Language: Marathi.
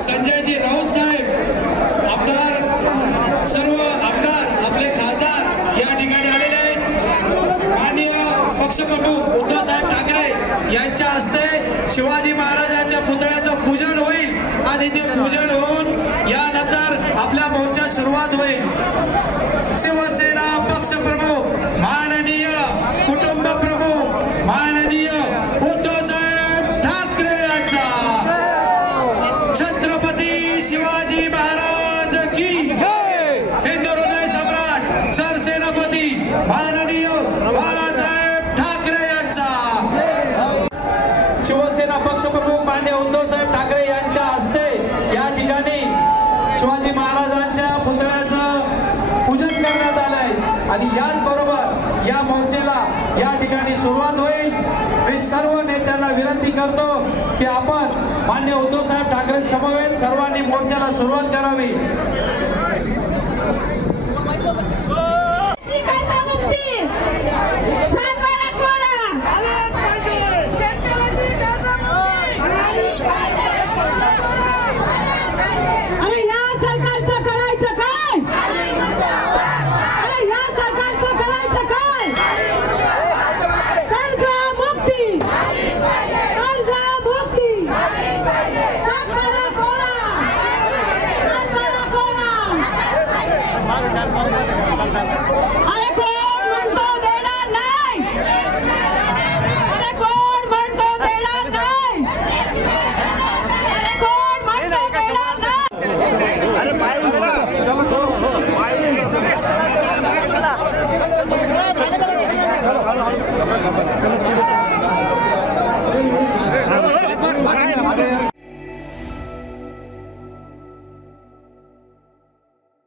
संजयजी राऊत साहेब आमदार, सर्व आमदार आपले खासदार या ठिकाणी आलेले आहेत। माननीय पक्षप्रमुख उद्धव साहेब ठाकरे यांच्या हस्ते शिवाजी महाराजांच्या पुतळ्याचं पूजन होईल आणि ते पूजन होऊन यानंतर आपल्या मोर्चा सुरुवात होईल। शिवसेना पक्षप्रमुख माननीय कुटुंब प्रमुख माननीय उद्धव साहेब ठाकरे यांचा छत्रपती शिवाजी महाराज की जय। हिंदू हृदय सम्राट सरसेनापती माननीय बाळासाहेब ठाकरे यांचा शिवसेना पक्षप्रमुख माननीय उद्धव साहेब ठाकरे यांच्या हस्ते या ठिकाणी शिवाजी महाराजांच्या पुतळ्याचं पूजन करण्यात आलंय आणि याचबरोबर या मोर्चेला या ठिकाणी सुरुवात होईल। मी सर्व नेत्यांना विनंती करतो की आपण माननीय उद्धव साहेब ठाकरे समवेत सर्वांनी मोर्चाला सुरुवात करावी। अरे कोण म्हणतो देणार नाही, अरे कोण म्हणतो देणार नाही, अरे कोण म्हणतो देणार नाही। अरे पाय